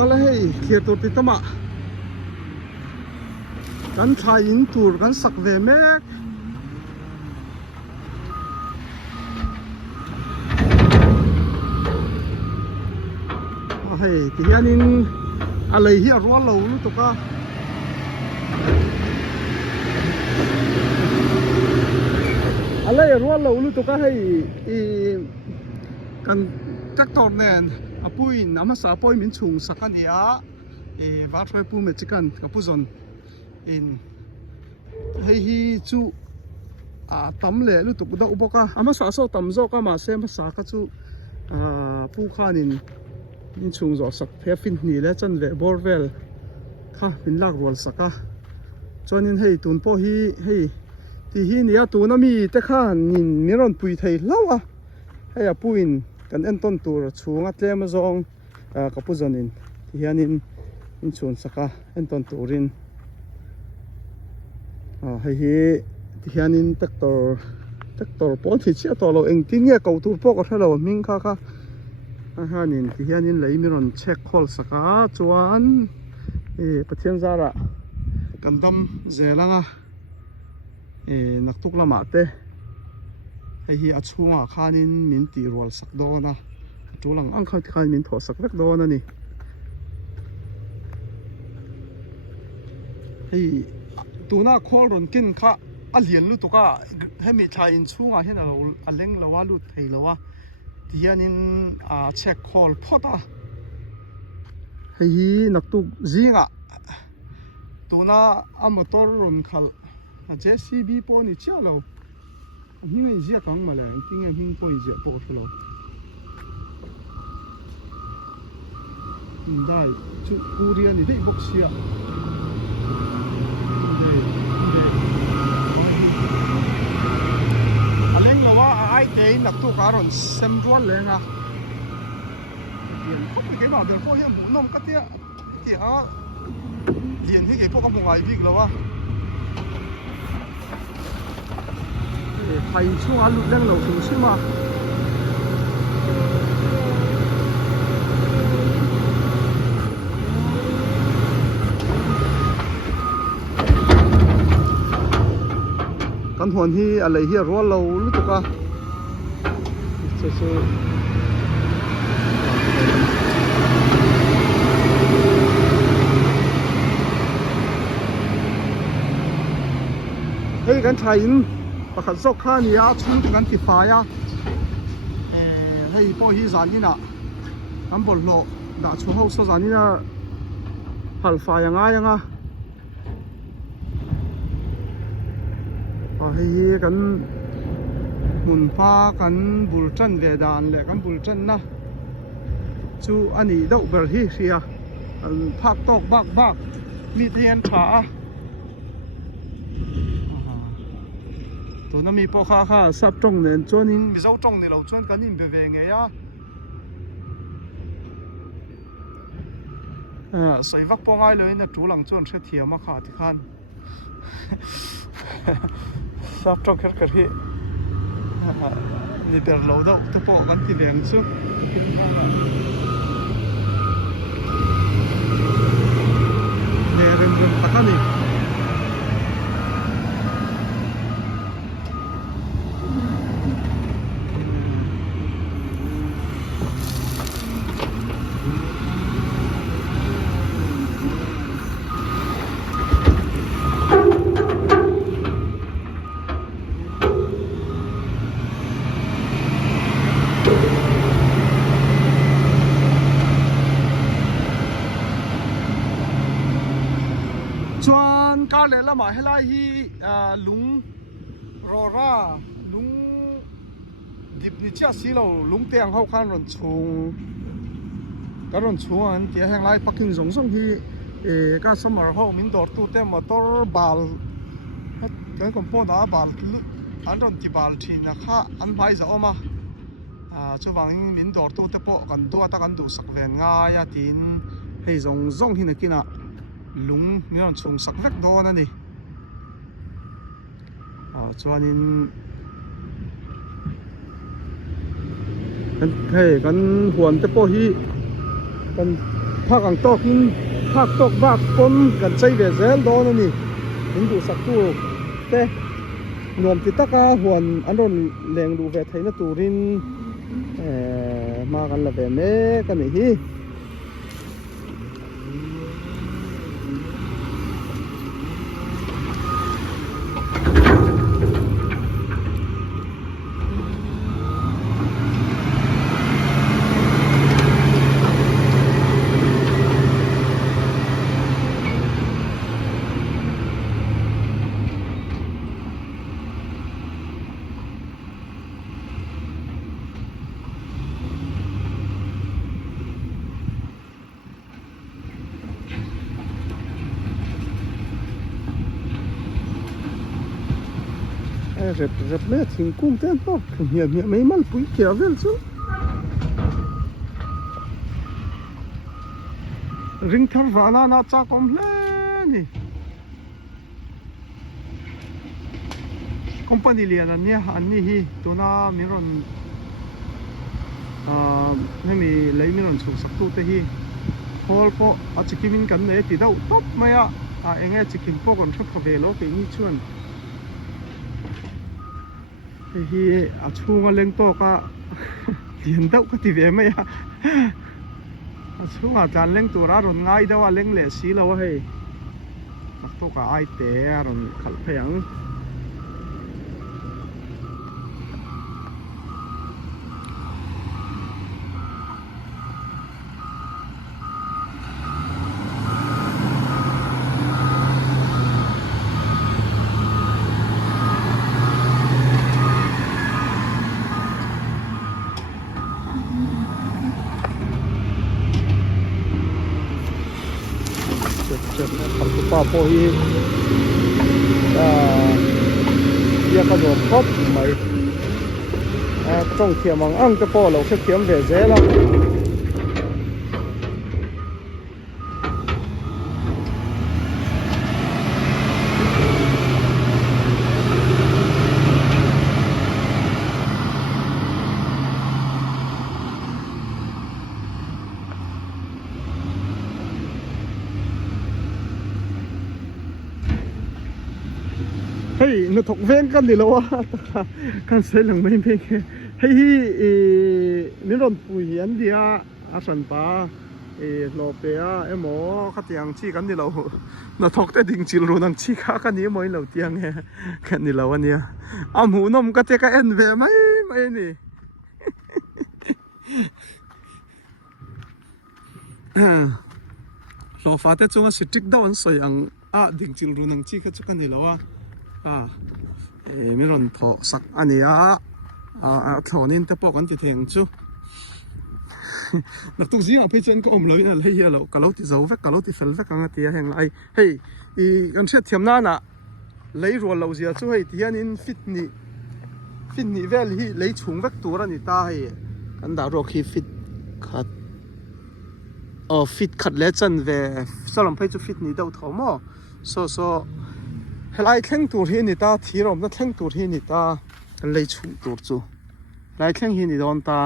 ala hei khia tur ti tama kan thai in tur kan sak ve mek hei ti hianin alei hi arwal lo lu to ka alei arwal lo lu to ka hei I kan tractor nen apui namasa apoi min chung sakania va throi pu me chikan kapuzon in hei hi chu tam le lu tu da uboka amasa so tam zo ka ma se ma sa ka chu pu khanin min chung zo sak phe fin ni le chan ve borvel kha min lak rol saka chonin hei tun po hi hei ti hi nia tu na mi te khan nin miron pui thei lawa hei apuin kan en ton tur chunga tlema zong kapuzonin hianin in chun saka en ton turin hei hi hianin tractor pon thi chia to lo eng tin nge ko tur po ka thalo ming kha hanin hianin leimiron check call saka chuan pathian zara kandam zelanga naktuk lama te hei hi achunga khanin min ti rol sak dona tulang ang khan min tho sak vek dona ni hei tuna khol ron kin kha alian lu tuka hemi thain chunga hen aleng lawa lu thei lawa tianin check call phota hei naktuk zinga tuna motor ron khal JCB po ni chalo hinga izia kang mala tinga hing po izia po chalo indai chu kuria ni dei boxia aleng lawa ai te naktu karon semruan lenga yen khop ke ma ber po hiam bu nom katia ti a lien hi ke po ka bungai big lawa thầy xuống ăn lúc đang lẩu thùng xí mà căn hoàn hi lấy hi rùa lẩu lúc cả hey kan thầy pakhat zok kha nia chung kan ti fa ya hei po hi zanina am bol lo da chu ho sa zanina hal fa yanga hei kan mun pa kan bul chan ve dan le kan bul chan na chu ani dau ber hi ria an phak tok bak mi thian thaตัวนั้นมีพอค่าซับตรงเนี่ยจวนนี้มีเจ้าตรงเนี่ยเราจวนกันนี่เป็นไงใส่วักปองไงเลยนะจูหลังจวนเสียเทียมาขาดที่ขันซับตรงแค่ที่นี่เป็นเราได้ทุกปอกันที่แดงซุเนี่ยเรื่องตะกันนี่ชวนการเล่นละหมาให้ไล่ฮีลุงรอร่าลุงดิบนิจสีเราลุงเตียงเข้าข้างรถชูการรถชูอันเดียแห่งไล่ปักกิ่งส่งฮีการสมัครเขามินดอร์ตู้เต็มมอเตอร์บาลการคอมโพดาบาลอันรถที่บาลทีนะคะอันไปจะออกมาช่วงนี้มินดอร์ตู้เต็มปอกันตัวตะกันดูสักเวนง่ายทีนให้ส่งที่นักกินลุงมีรถชงสักเล็กโดนนี่ช่วงนี้กันหวนเตปอฮีกัน ภาคอังตอกหินภาคตอกบากคนกันใช้เวเซลโดนนี่หินดูสักตู้เต้นวมติตะกาหวนอันรนแรงดูเวทไทยนะตูรินมากันละเวเมกันนี่ฮีrep met hin komt en toch hier me mal pui que avel so ring thar wala na cha komple ni company lian an nia an ni hi tuna miron hemi lei miron chung sak tu te hi hol po a chikimin kan ne ti dau top maya a enge chikin po kon thap ve lo ke ni chuan hi a chunga leng to ka lian dau ka ti ve mai a chunga chan leng tu ra ron ngai dawa leng le si lo hei a to ka ai te ron khal pheng po hi ya ka do khop mai trong thiam ang te po lo khe thiam ve ze la hey no thok ven kan ni lo kan se lang mai pe hey ni ron pu hian dia a san pa lo pe a emo khatiang chi kan ni lo no thok te ding chil ro nang chi kha kan ni moi lo tiang he kan ni lo ania am hu nom ka te ka en ve mai ni lo fa te chunga stick down soi ang a ding chil ro nang chi kha chu kan ni lo wa mi ron tho sak ania thonin te po kan ti theng chu nak tu zia pe chen ko om lo ina lei lo ka lo ti zo vek ka lo ti fel vek anga ti heng lai hei I kan set thiam na na lei ro lo zia chu hei ti anin fit ni vel hi lei chung vek tur ani ta hei kan da ro khi fit khat fit khat le chan ve salam pe chu fit ni dau tho mo so helai thleng tur hi ni ta thirom na thleng tur hi ni ta kan lei chung tur chu lai thleng hi ni don ta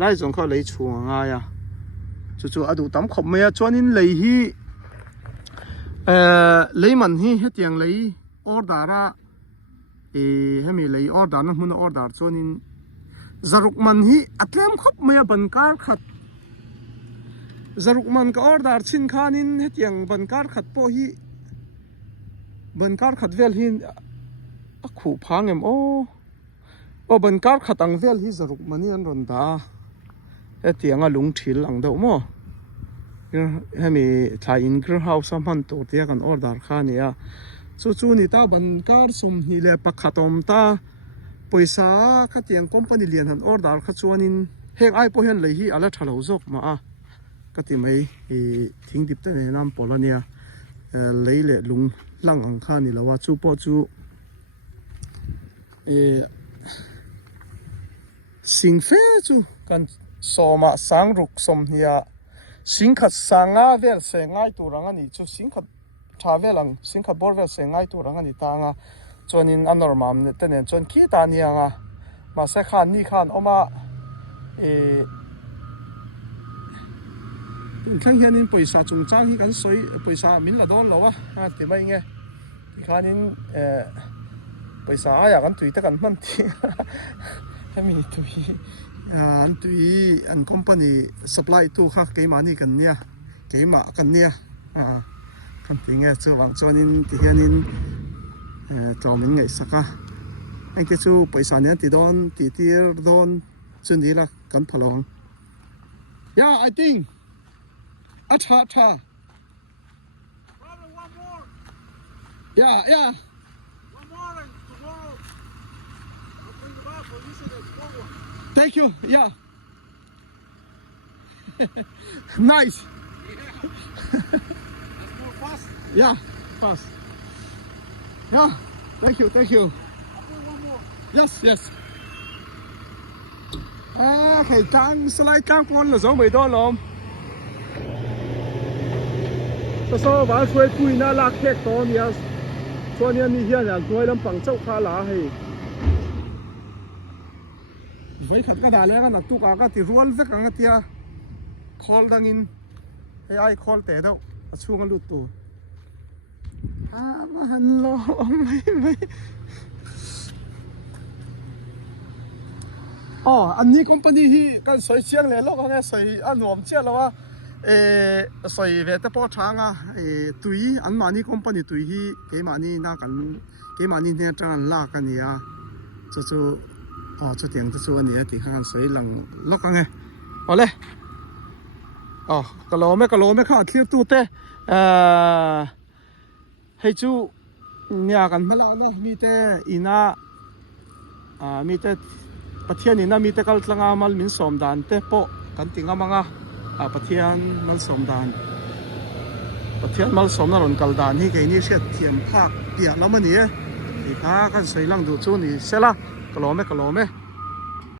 lai jong kho lei chung anga ya chu adu tam khop me a chuanin lei hi leiman hi hetiang lei order ra hemi lei order na mun order chuanin zarukman hi atlem khop me a bankar khat zarukman ka order chin khanin hetiang bankar khat po hi bankar khat vel hin a khu phangem o bankar khatang vel hi zaruk mani an ron da etianga lung thil ang do mo hemi thai in grill house man to tia kan order kha nia chu ni ta bankar sum hi le pakhatom ta poisa khatiang company lian han order kha chuanin heng ai po hian lei hi ala thalo zok ma a kati mai thing dip te nam polania lei le lung lang ang kha ni lawa chu po chu sing fe chu kan soma sang ruk som hia sing khat sanga vel se ngai tu rang ani chu sing khat tha velang sing khat bor vel se ngai tu rang ani ta nga chonin anormam ne tene chon ki ta ni anga ma se khan ni khan oma ทั้งเฮียนินปอยสาจงจ้างที่กันสวยปอยสามินละดอนหรอวะแต่ไม่ไงที่ขานินปอยสาอยากกันตุยตะกันมันที่ให้มีตุยอันตุยอันคอมพานีสป라이ตู้ค่ะเกี่ยมานี่กันเนี่ยเกี่ยมากันเนี่ยkan tinga chu wang chonin ti hianin tlawmin ngei saka angke chu paisa ne ti don ti tir don chuni la kan phalong yeah I think acha Probably one more. yeah One more and tomorrow I'll bring the back for you should explore one. thank you yeah nice That's more fast. yeah fast yeah thank you I'll bring one more. yes khai cang slide cang con là giống mấy đó lắm sao bà xuôi cùi na lạc thét to nhá cho nên đi hiện là tôi làm bằng châu khá lá hay vậy khát cái đà lẽ cái nát tu cả cái thì roll với cái tia call đang in ai call té đâu xuống cái lụt tu mà hắn lo mấyอันนี้คอมพานีที่กันสวยเชียงเลยแล้วก็เนี่ยสวยอันหวมเชียงแล้วว่าสวยเวทปอช้างตุยอันมานี่คอมพานีตุยที่เกมานี่น่ากันเกมานี่เนี่ยจะลากกันเนี่ยจู่จู่เตียงจู่อันนี้ที่ข้างสวยหลังล็อกกันไงเอาเลยกะโลไม่ข้าเทียบตู้เต้ให้จู่เนี่ยกันมาแล้วเนาะมีแต่อีน่ามีแต่ปะเทียนนี่นะมีแต่กัลตงามัลมินสมดานเตโปกันติงามังปะเทียนมัลสมดานปะเทียนมัลสมนรนกัลดานนี่แกนี่เสียเทียมภาคเปียกแล้วมันนี่อีกกันสวยลังดูจูนี่เสละกะโลเม